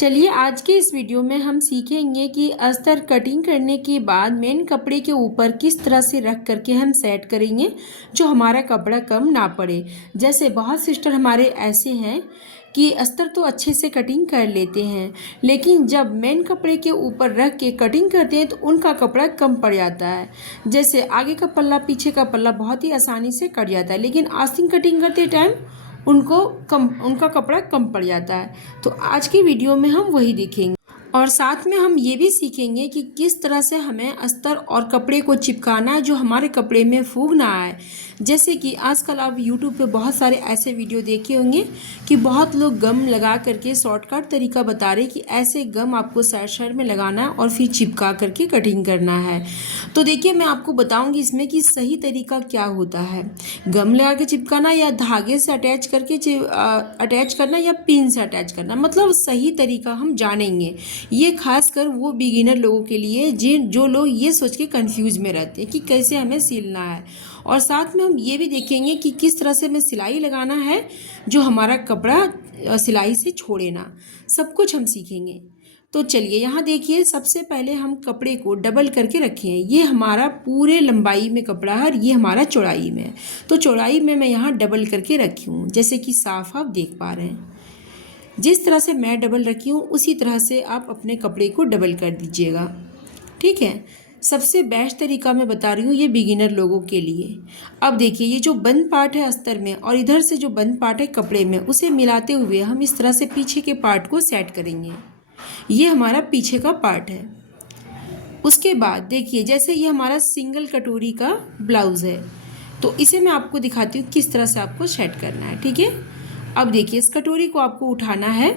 चलिए आज के इस वीडियो में हम सीखेंगे कि अस्तर कटिंग करने के बाद मेन कपड़े के ऊपर किस तरह से रख करके हम सेट करेंगे जो हमारा कपड़ा कम ना पड़े। जैसे बहुत सिस्टर हमारे ऐसे हैं कि अस्तर तो अच्छे से कटिंग कर लेते हैं, लेकिन जब मेन कपड़े के ऊपर रख के कटिंग करते हैं तो उनका कपड़ा कम पड़ जाता है। जैसे आगे का पल्ला पीछे का पल्ला बहुत ही आसानी से कट जाता है, लेकिन आस्तीन कटिंग करते टाइम उनका कपड़ा कम पड़ जाता है। तो आज की वीडियो में हम वही देखेंगे और साथ में हम ये भी सीखेंगे कि किस तरह से हमें अस्तर और कपड़े को चिपकाना है जो हमारे कपड़े में फूग ना आए। जैसे कि आजकल आप YouTube पे बहुत सारे ऐसे वीडियो देखे होंगे कि बहुत लोग गम लगा करके शॉर्टकट तरीका बता रहे कि ऐसे गम आपको साइड में लगाना है और फिर चिपका करके कटिंग करना है। तो देखिए मैं आपको बताऊंगी इसमें कि सही तरीका क्या होता है, गम लगा के चिपकाना या धागे से अटैच करके अटैच करना या पिन से अटैच करना, मतलब सही तरीका हम जानेंगे। ये खासकर वो बिगिनर लोगों के लिए जो लोग ये सोच के कंफ्यूज में रहते हैं कि कैसे हमें सिलना है। और साथ में हम ये भी देखेंगे कि किस तरह से हमें सिलाई लगाना है जो हमारा कपड़ा सिलाई से छोड़े ना। सब कुछ हम सीखेंगे। तो चलिए यहाँ देखिए, सबसे पहले हम कपड़े को डबल करके रखे हैं। ये हमारा पूरे लंबाई में कपड़ा है और ये हमारा चौड़ाई में है। तो चौड़ाई में मैं यहाँ डबल करके रखी हूँ, जैसे कि साफ आप देख पा रहे हैं। जिस तरह से मैं डबल रखी हूँ उसी तरह से आप अपने कपड़े को डबल कर दीजिएगा, ठीक है। सबसे बेस्ट तरीका मैं बता रही हूँ ये बिगिनर लोगों के लिए। अब देखिए ये जो बंद पार्ट है अस्तर में और इधर से जो बंद पार्ट है कपड़े में, उसे मिलाते हुए हम इस तरह से पीछे के पार्ट को सेट करेंगे। ये हमारा पीछे का पार्ट है। उसके बाद देखिए जैसे ये हमारा सिंगल कटोरी का ब्लाउज़ है, तो इसे मैं आपको दिखाती हूँ किस तरह से आपको सेट करना है, ठीक है। अब देखिए इस कटोरी को आपको उठाना है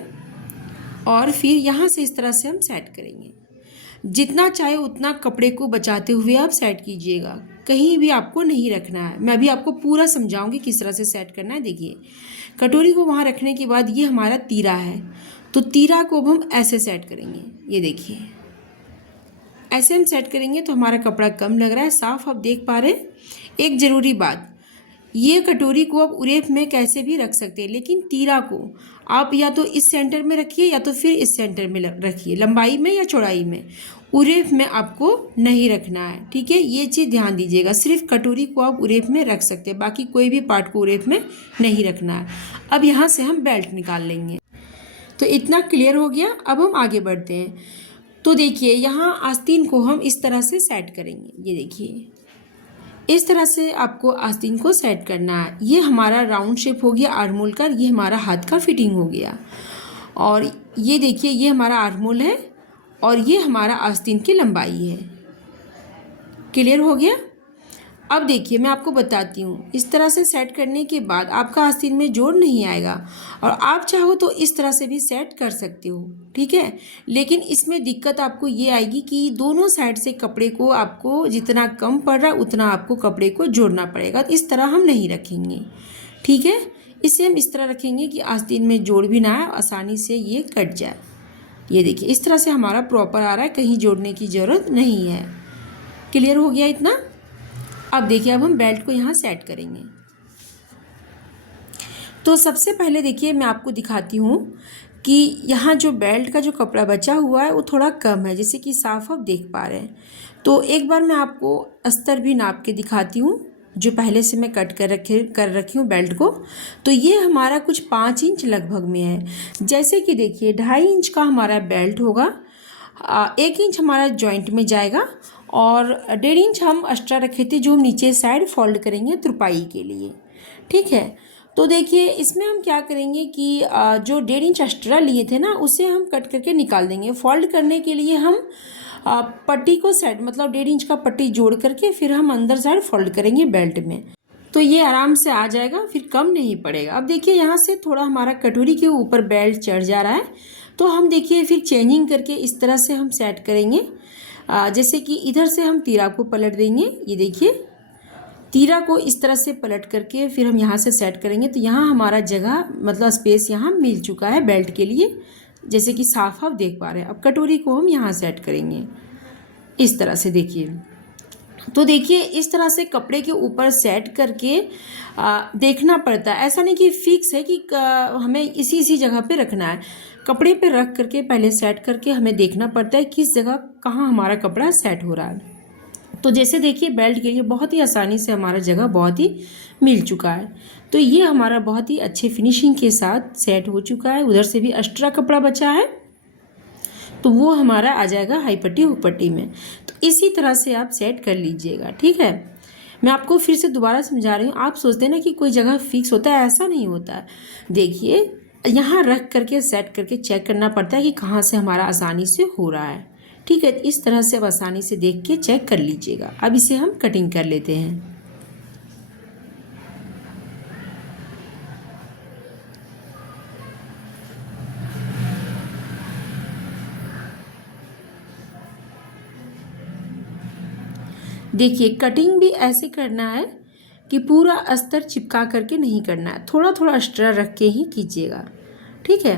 और फिर यहाँ से इस तरह से हम सेट करेंगे। जितना चाहे उतना कपड़े को बचाते हुए आप सेट कीजिएगा, कहीं भी आपको नहीं रखना है। मैं अभी आपको पूरा समझाऊंगी किस तरह से सेट करना है। देखिए कटोरी को वहाँ रखने के बाद ये हमारा तीरा है, तो तीरा को अब हम ऐसे सेट करेंगे। ये देखिए ऐसे हम सेट करेंगे तो हमारा कपड़ा कम लग रहा है, साफ आप देख पा रहे हैं। एक ज़रूरी बात, ये कटोरी को आप उरेफ में कैसे भी रख सकते हैं, लेकिन तीरा को आप या तो इस सेंटर में रखिए या तो फिर इस सेंटर में रखिए, लंबाई में या चौड़ाई में। उरेफ में आपको नहीं रखना है, ठीक है। ये चीज़ ध्यान दीजिएगा, सिर्फ कटोरी को आप उरेफ में रख सकते हैं, बाकी कोई भी पार्ट को उरेफ में नहीं रखना है। अब यहाँ से हम बेल्ट निकाल लेंगे। तो इतना क्लियर हो गया। अब हम आगे बढ़ते हैं। तो देखिए यहाँ आस्तीन को हम इस तरह से सेट करेंगे। ये देखिए इस तरह से आपको आस्तीन को सेट करना है। ये हमारा राउंड शेप हो गया आर्महोल का, ये हमारा हाथ का फिटिंग हो गया। और ये देखिए ये हमारा आर्महोल है और ये हमारा आस्तीन की लंबाई है। क्लियर हो गया। अब देखिए मैं आपको बताती हूँ, इस तरह से सेट करने के बाद आपका आस्तीन में जोड़ नहीं आएगा और आप चाहो तो इस तरह से भी सेट कर सकते हो, ठीक है। लेकिन इसमें दिक्कत आपको ये आएगी कि दोनों साइड से कपड़े को आपको जितना कम पड़ रहा है उतना आपको कपड़े को जोड़ना पड़ेगा। तो इस तरह हम नहीं रखेंगे, ठीक है। इसे हम इस तरह रखेंगे कि आस्तीन में जोड़ भी ना आए, आसानी से ये कट जाए। ये देखिए इस तरह से हमारा प्रॉपर आ रहा है, कहीं जोड़ने की ज़रूरत नहीं है। क्लियर हो गया इतना। अब देखिए अब हम बेल्ट को यहाँ सेट करेंगे। तो सबसे पहले देखिए मैं आपको दिखाती हूँ कि यहाँ जो बेल्ट का जो कपड़ा बचा हुआ है वो थोड़ा कम है, जैसे कि साफ आप देख पा रहे हैं। तो एक बार मैं आपको अस्तर भी नाप के दिखाती हूँ जो पहले से मैं कट कर रखी हूँ बेल्ट को। तो ये हमारा कुछ 5 इंच लगभग में है। जैसे कि देखिए 2.5 इंच का हमारा बेल्ट होगा, 1 इंच हमारा जॉइंट में जाएगा और 1.5 इंच हम एक्स्ट्रा रखे थे जो हम नीचे साइड फोल्ड करेंगे तुरपाई के लिए, ठीक है। तो देखिए इसमें हम क्या करेंगे कि जो 1.5 इंच एक्स्ट्रा लिए थे ना उसे हम कट करके निकाल देंगे। फोल्ड करने के लिए हम पट्टी को साइड मतलब 1.5 इंच का पट्टी जोड़ करके फिर हम अंदर साइड फोल्ड करेंगे बेल्ट में, तो ये आराम से आ जाएगा, फिर कम नहीं पड़ेगा। अब देखिए यहाँ से थोड़ा हमारा कटोरी के ऊपर बेल्ट चढ़ जा रहा है, तो हम देखिए फिर चेंजिंग करके इस तरह से हम सेट करेंगे। जैसे कि इधर से हम तीरा को पलट देंगे। ये देखिए तीरा को इस तरह से पलट करके फिर हम यहाँ से सेट करेंगे। तो यहाँ हमारा जगह मतलब स्पेस यहाँ मिल चुका है बेल्ट के लिए, जैसे कि साफ आप देख पा रहे हैं। अब कटोरी को हम यहाँ सेट करेंगे इस तरह से। देखिए तो देखिए इस तरह से कपड़े के ऊपर सेट करके देखना पड़ता है। ऐसा नहीं कि फिक्स है कि हमें इसी इसी जगह पे रखना है। कपड़े पे रख करके पहले सेट करके हमें देखना पड़ता है किस जगह कहाँ हमारा कपड़ा सेट हो रहा है। तो जैसे देखिए बेल्ट के लिए बहुत ही आसानी से हमारा जगह बहुत ही मिल चुका है। तो ये हमारा बहुत ही अच्छे फिनिशिंग के साथ सेट हो चुका है। उधर से भी एक्स्ट्रा कपड़ा बचा है तो वो हमारा आ जाएगा हाई पट्टी हुक पट्टी में। तो इसी तरह से आप सेट कर लीजिएगा, ठीक है। मैं आपको फिर से दोबारा समझा रही हूँ। आप सोचते हैं ना कि कोई जगह फिक्स होता है, ऐसा नहीं होता है। देखिए यहाँ रख करके सेट करके चेक करना पड़ता है कि कहाँ से हमारा आसानी से हो रहा है, ठीक है। इस तरह से आप आसानी से देख के चेक कर लीजिएगा। अब इसे हम कटिंग कर लेते हैं। देखिए कटिंग भी ऐसे करना है कि पूरा अस्तर चिपका करके नहीं करना है, थोड़ा थोड़ा एक्स्ट्रा रख के ही कीजिएगा, ठीक है।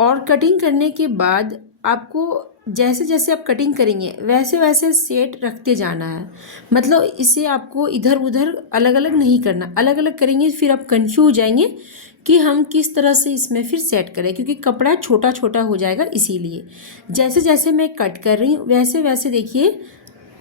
और कटिंग करने के बाद आपको जैसे जैसे आप कटिंग करेंगे वैसे वैसे सेट रखते जाना है। मतलब इसे आपको इधर उधर अलग अलग नहीं करना। अलग अलग करेंगे फिर आप कंफ्यूज हो जाएंगे कि हम किस तरह से इसमें फिर सेट करें, क्योंकि कपड़ा छोटा छोटा हो जाएगा। इसीलिए जैसे जैसे मैं कट कर रही हूँ वैसे वैसे देखिए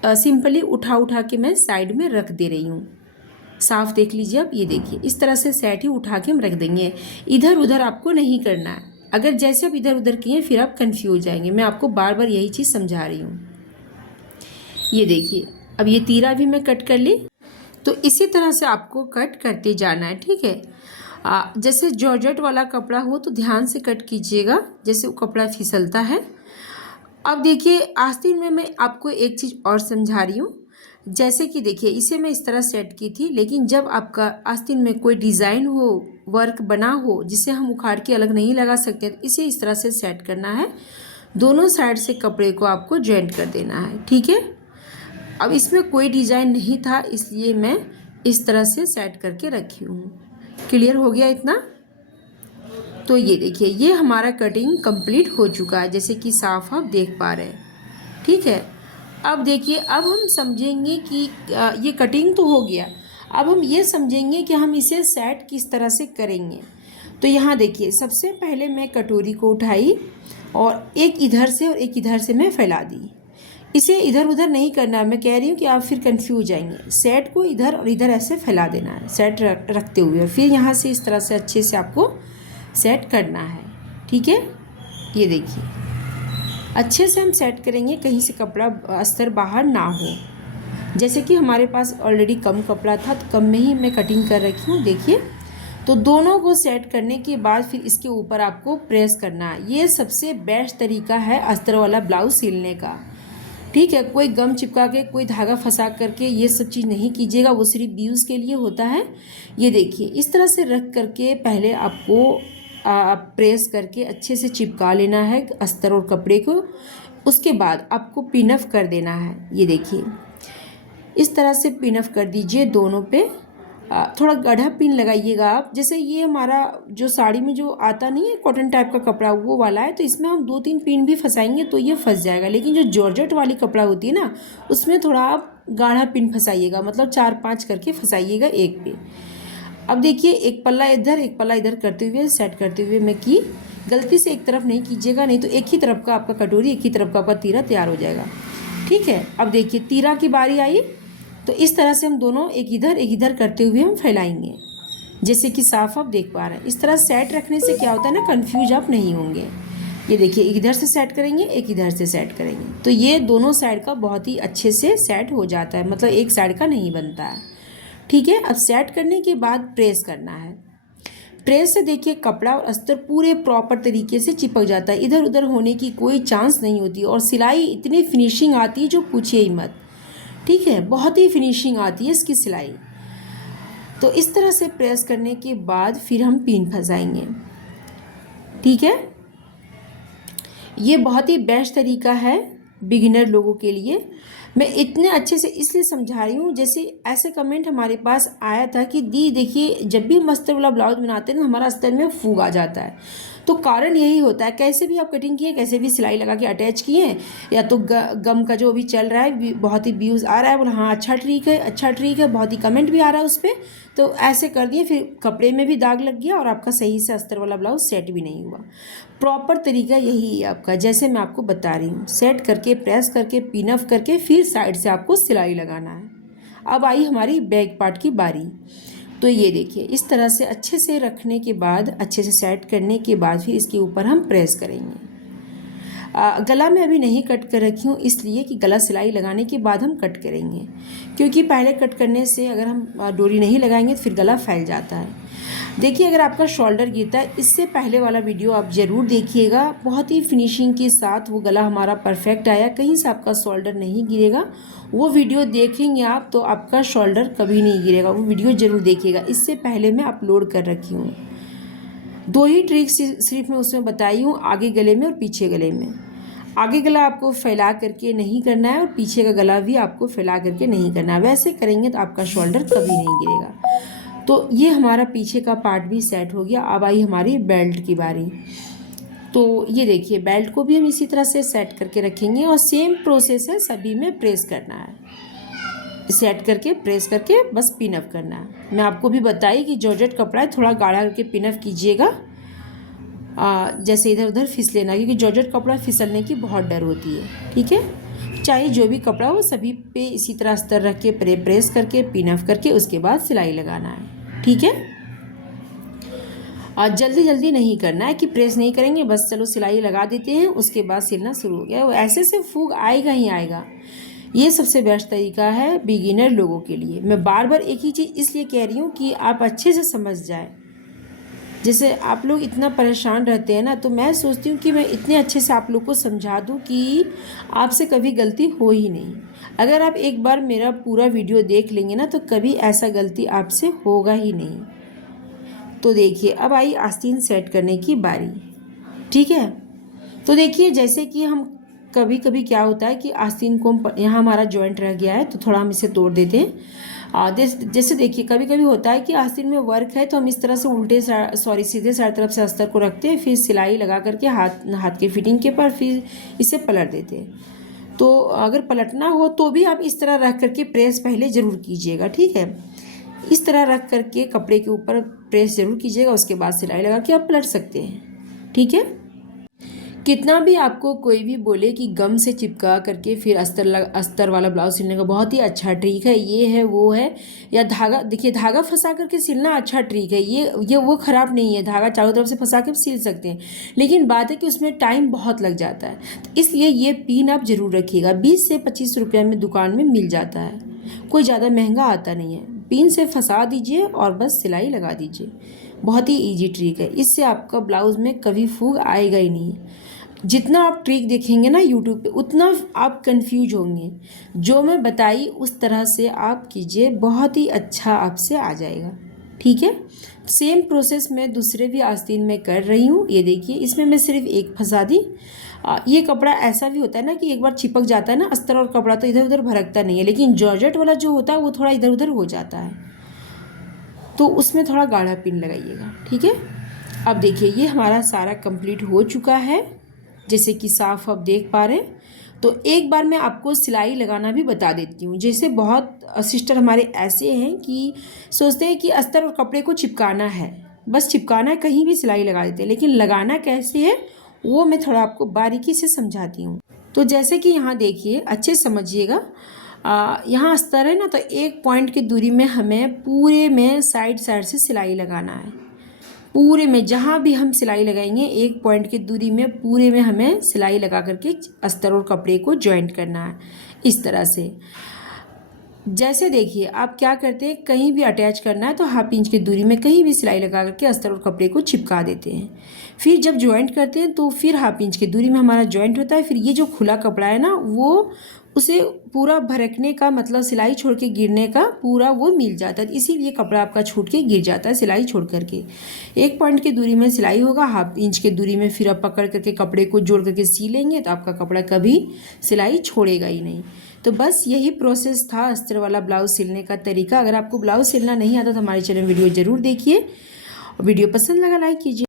सिंपली उठा उठा के मैं साइड में रख दे रही हूँ। साफ देख लीजिए आप, ये देखिए इस तरह से सेट ही उठा के हम रख देंगे। इधर उधर आपको नहीं करना है। अगर जैसे आप इधर उधर किए फिर आप कंफ्यूज हो जाएंगे। मैं आपको बार बार यही चीज़ समझा रही हूँ। ये देखिए अब ये तीरा भी मैं कट कर ली। तो इसी तरह से आपको कट करते जाना है, ठीक है। जैसे जॉर्जेट वाला कपड़ा हो तो ध्यान से कट कीजिएगा, जैसे वो कपड़ा फिसलता है। अब देखिए आस्तीन में मैं आपको एक चीज़ और समझा रही हूँ। जैसे कि देखिए इसे मैं इस तरह सेट की थी, लेकिन जब आपका आस्तीन में कोई डिज़ाइन हो, वर्क बना हो जिसे हम उखाड़ के अलग नहीं लगा सकते, तो इसे इस तरह से सेट करना है। दोनों साइड से कपड़े को आपको जॉइंट कर देना है, ठीक है। अब इसमें कोई डिज़ाइन नहीं था इसलिए मैं इस तरह से सेट करके रखी हूँ। क्लियर हो गया इतना? तो ये देखिए ये हमारा कटिंग कंप्लीट हो चुका है, जैसे कि साफ आप देख पा रहे हैं, ठीक है। अब देखिए अब हम समझेंगे कि ये कटिंग तो हो गया। अब हम ये समझेंगे कि हम इसे सेट किस तरह से करेंगे। तो यहाँ देखिए सबसे पहले मैं कटोरी को उठाई और एक इधर से और एक इधर से मैं फैला दी। इसे इधर उधर नहीं करना है, मैं कह रही हूँ कि आप फिर कंफ्यूज जाएंगे। सेट को इधर और इधर ऐसे फैला देना है सेट रखते हुए, फिर यहाँ से इस तरह से अच्छे से आपको सेट करना है, ठीक है। ये देखिए अच्छे से हम सेट करेंगे, कहीं से कपड़ा अस्तर बाहर ना हो। जैसे कि हमारे पास ऑलरेडी कम कपड़ा था तो कम में ही मैं कटिंग कर रखी हूँ, देखिए। तो दोनों को सेट करने के बाद फिर इसके ऊपर आपको प्रेस करना है। ये सबसे बेस्ट तरीका है अस्तर वाला ब्लाउज सिलने का, ठीक है। कोई गम चिपका के कोई धागा फंसा करके ये सब चीज़ नहीं कीजिएगा, वो सिर्फ व्यूज़ के लिए होता है। ये देखिए इस तरह से रख करके पहले आपको प्रेस करके अच्छे से चिपका लेना है अस्तर और कपड़े को। उसके बाद आपको पिनअप कर देना है। ये देखिए इस तरह से पिनअप कर दीजिए दोनों पे। थोड़ा गाढ़ा पिन लगाइएगा आप। जैसे ये हमारा जो साड़ी में जो आता नहीं है कॉटन टाइप का कपड़ा, वो वाला है, तो इसमें हम 2-3 पिन भी फंसाएंगे तो ये फंस जाएगा। लेकिन जो जॉर्जेट वाली कपड़ा होती है ना, उसमें थोड़ा आप गाढ़ा पिन फंसाइएगा, मतलब 4-5 करके फंसाइएगा एक पे। अब देखिए एक पल्ला इधर करते हुए सेट करते हुए मैं की। गलती से एक तरफ नहीं कीजिएगा, नहीं तो एक ही तरफ का आपका कटोरी, एक ही तरफ का आपका तीरा तैयार हो जाएगा, ठीक है। अब देखिए तीरा की बारी आई, तो इस तरह से हम दोनों एक इधर करते हुए हम फैलाएंगे, जैसे कि साफ आप देख पा रहे हैं। इस तरह सेट रखने से क्या होता है ना, कंफ्यूज आप नहीं होंगे। ये देखिए एक इधर से सेट करेंगे, एक इधर से सेट करेंगे, तो ये दोनों साइड का बहुत ही अच्छे से सेट हो जाता है, मतलब एक साइड का नहीं बनता है, ठीक है। अब सेट करने के बाद प्रेस करना है। प्रेस से देखिए कपड़ा और अस्तर पूरे प्रॉपर तरीके से चिपक जाता है, इधर उधर होने की कोई चांस नहीं होती। और सिलाई इतनी फिनिशिंग आती है जो पूछिए ही मत, ठीक है। बहुत ही फिनिशिंग आती है इसकी सिलाई। तो इस तरह से प्रेस करने के बाद फिर हम पिन फंसाएंगे, ठीक है। ये बहुत ही बेस्ट तरीका है बिगिनर लोगों के लिए। मैं इतने अच्छे से इसलिए समझा रही हूँ, जैसे ऐसे कमेंट हमारे पास आया था कि दी देखिए जब भी हम अस्तर वाला ब्लाउज बनाते हैं ना, हमारा अस्तर में फूग आ जाता है। तो कारण यही होता है, कैसे भी आप कटिंग किए, कैसे भी सिलाई लगा के अटैच किए, या तो गम का जो अभी चल रहा है, बहुत ही व्यूज़ आ रहा है, बोला हाँ अच्छा ट्रिक है, अच्छा ट्रिक है, बहुत ही कमेंट भी आ रहा है उस पर, तो ऐसे कर दिए, फिर कपड़े में भी दाग लग गया और आपका सही से अस्तर वाला ब्लाउज सेट भी नहीं हुआ। प्रॉपर तरीका यही है आपका, जैसे मैं आपको बता रही हूँ, सेट करके, प्रेस करके, पिन अप करके, फिर साइड से आपको सिलाई लगाना है। अब आई हमारी बैक पार्ट की बारी। तो ये देखिए, इस तरह से अच्छे से रखने के बाद, अच्छे से सेट करने के बाद फिर इसके ऊपर हम प्रेस करेंगे। गला में अभी नहीं कट कर रखी हूँ, इसलिए कि गला सिलाई लगाने के बाद हम कट करेंगे, क्योंकि पहले कट करने से अगर हम डोरी नहीं लगाएंगे तो फिर गला फैल जाता है। देखिए, अगर आपका शोल्डर गिरता है, इससे पहले वाला वीडियो आप ज़रूर देखिएगा, बहुत ही फिनिशिंग के साथ वो गला हमारा परफेक्ट आया, कहीं से आपका शोल्डर नहीं गिरेगा। वो वीडियो देखेंगे आप तो आपका शोल्डर कभी नहीं गिरेगा, वो वीडियो ज़रूर देखिएगा। इससे पहले मैं अपलोड कर रखी हूँ। 2 ही ट्रिक सिर्फ मैं उसमें बताई हूँ, आगे गले में और पीछे गले में। आगे गला आपको फैला करके नहीं करना है और पीछे का गला भी आपको फैला करके नहीं करना है, वैसे करेंगे तो आपका शोल्डर कभी नहीं गिरेगा। तो ये हमारा पीछे का पार्ट भी सेट हो गया। अब आई हमारी बेल्ट की बारी। तो ये देखिए, बेल्ट को भी हम इसी तरह से सेट करके रखेंगे और सेम प्रोसेस है, सभी में प्रेस करना है, सेट करके प्रेस करके बस पिन अप करना है। मैं आपको भी बताई कि जॉर्जेट कपड़ा है, थोड़ा गाढ़ा करके पिन अप कीजिएगा, जैसे इधर उधर फिसले ना, क्योंकि जॉर्जेट कपड़ा फिसलने की बहुत डर होती है। ठीक है, चाहे जो भी कपड़ा हो सभी पे इसी तरह अस्तर रख के प्रेस करके पिन अप करके उसके बाद सिलाई लगाना है। ठीक है, और जल्दी जल्दी नहीं करना है कि प्रेस नहीं करेंगे बस चलो सिलाई लगा देते हैं उसके बाद सिलना शुरू हो गया, वो ऐसे से फूग आएगा ही आएगा। ये सबसे बेस्ट तरीका है बिगिनर लोगों के लिए। मैं बार बार एक ही चीज़ इसलिए कह रही हूँ कि आप अच्छे से समझ जाए। जैसे आप लोग इतना परेशान रहते हैं ना, तो मैं सोचती हूँ कि मैं इतने अच्छे से आप लोग को समझा दूँ कि आपसे कभी गलती हो ही नहीं। अगर आप एक बार मेरा पूरा वीडियो देख लेंगे ना, तो कभी ऐसा गलती आपसे होगा ही नहीं। तो देखिए, अब आई आस्तीन सेट करने की बारी। ठीक है, तो देखिए, जैसे कि हम कभी कभी क्या होता है कि आस्तीन को यहाँ हमारा जॉइंट रह गया है तो थोड़ा हम इसे तोड़ देते हैं। जैसे देखिए, कभी कभी होता है कि आस्तीन में वर्क है तो हम इस तरह से उल्टे सीधे साइड तरफ से अस्तर को रखते हैं, फिर सिलाई लगा करके हाथ के फिटिंग के पर फिर इसे पलट देते हैं। तो अगर पलटना हो तो भी आप इस तरह रख करके प्रेस पहले ज़रूर कीजिएगा। ठीक है, इस तरह रख करके कपड़े के ऊपर प्रेस ज़रूर कीजिएगा, उसके बाद सिलाई लगा के आप पलट सकते हैं। ठीक है, कितना भी आपको कोई भी बोले कि गम से चिपका करके फिर अस्तर वाला ब्लाउज सिलने का बहुत ही अच्छा ट्रिक है, ये है वो है, या धागा, देखिए धागा फंसा करके सिलना अच्छा ट्रिक है, ये वो ख़राब नहीं है, धागा चारों तरफ से फंसा के सिल सकते हैं, लेकिन बात है कि उसमें टाइम बहुत लग जाता है। तो इसलिए ये पिन आप ज़रूर रखिएगा। 20 से 25 रुपये में दुकान में मिल जाता है, कोई ज़्यादा महंगा आता नहीं है। पिन से फंसा दीजिए और बस सिलाई लगा दीजिए, बहुत ही ईजी ट्रिक है। इससे आपका ब्लाउज़ में कभी फूग आएगा ही नहीं। जितना आप ट्रिक देखेंगे ना यूट्यूब पे, उतना आप कंफ्यूज होंगे। जो मैं बताई उस तरह से आप कीजिए, बहुत ही अच्छा आपसे आ जाएगा। ठीक है, सेम प्रोसेस मैं दूसरे भी आस्तीन में कर रही हूँ। ये देखिए, इसमें मैं सिर्फ एक फंसा दी। ये कपड़ा ऐसा भी होता है ना कि एक बार चिपक जाता है ना अस्तर और कपड़ा, तो इधर उधर भड़कता नहीं है, लेकिन जॉर्जेट वाला जो होता है वो थोड़ा इधर उधर हो जाता है, तो उसमें थोड़ा गाढ़ा पिन लगाइएगा। ठीक है, अब देखिए, ये हमारा सारा कंप्लीट हो चुका है, जैसे कि साफ आप देख पा रहे हैं। तो एक बार मैं आपको सिलाई लगाना भी बता देती हूँ। जैसे बहुत सिस्टर हमारे ऐसे हैं कि सोचते हैं कि अस्तर और कपड़े को चिपकाना है, बस चिपकाना है, कहीं भी सिलाई लगा देते हैं, लेकिन लगाना कैसे है वो मैं थोड़ा आपको बारीकी से समझाती हूँ। तो जैसे कि यहाँ देखिए, अच्छे समझिएगा, यहाँ अस्तर है ना, तो एक पॉइंट की दूरी में हमें पूरे में साइड से सिलाई लगाना है। पूरे में जहाँ भी हम सिलाई लगाएंगे, एक पॉइंट की दूरी में पूरे में हमें सिलाई लगा करके अस्तर और कपड़े को जॉइंट करना है, इस तरह से। जैसे देखिए, आप क्या करते हैं, कहीं भी अटैच करना है तो हाफ इंच की दूरी में कहीं भी सिलाई लगा करके अस्तर और कपड़े को चिपका देते हैं। फिर जब जॉइंट करते हैं तो फिर हाफ इंच की दूरी में हमारा जॉइंट होता है। फिर ये जो खुला कपड़ा है ना, वो उसे पूरा भरकने का मतलब सिलाई छोड़ के गिरने का पूरा वो मिल जाता है, इसीलिए कपड़ा आपका छूट के गिर जाता है सिलाई छोड़ करके। एक पॉइंट की दूरी में सिलाई होगा, हाफ इंच की दूरी में फिर आप पकड़ करके कपड़े को जोड़ करके सिलेंगे तो आपका कपड़ा कभी सिलाई छोड़ेगा ही नहीं। तो बस यही प्रोसेस था अस्तर वाला ब्लाउज सिलने का तरीका। अगर आपको ब्लाउज सिलना नहीं आता तो हमारे चैनल वीडियो ज़रूर देखिए, वीडियो पसंद लगा लाइक कीजिए।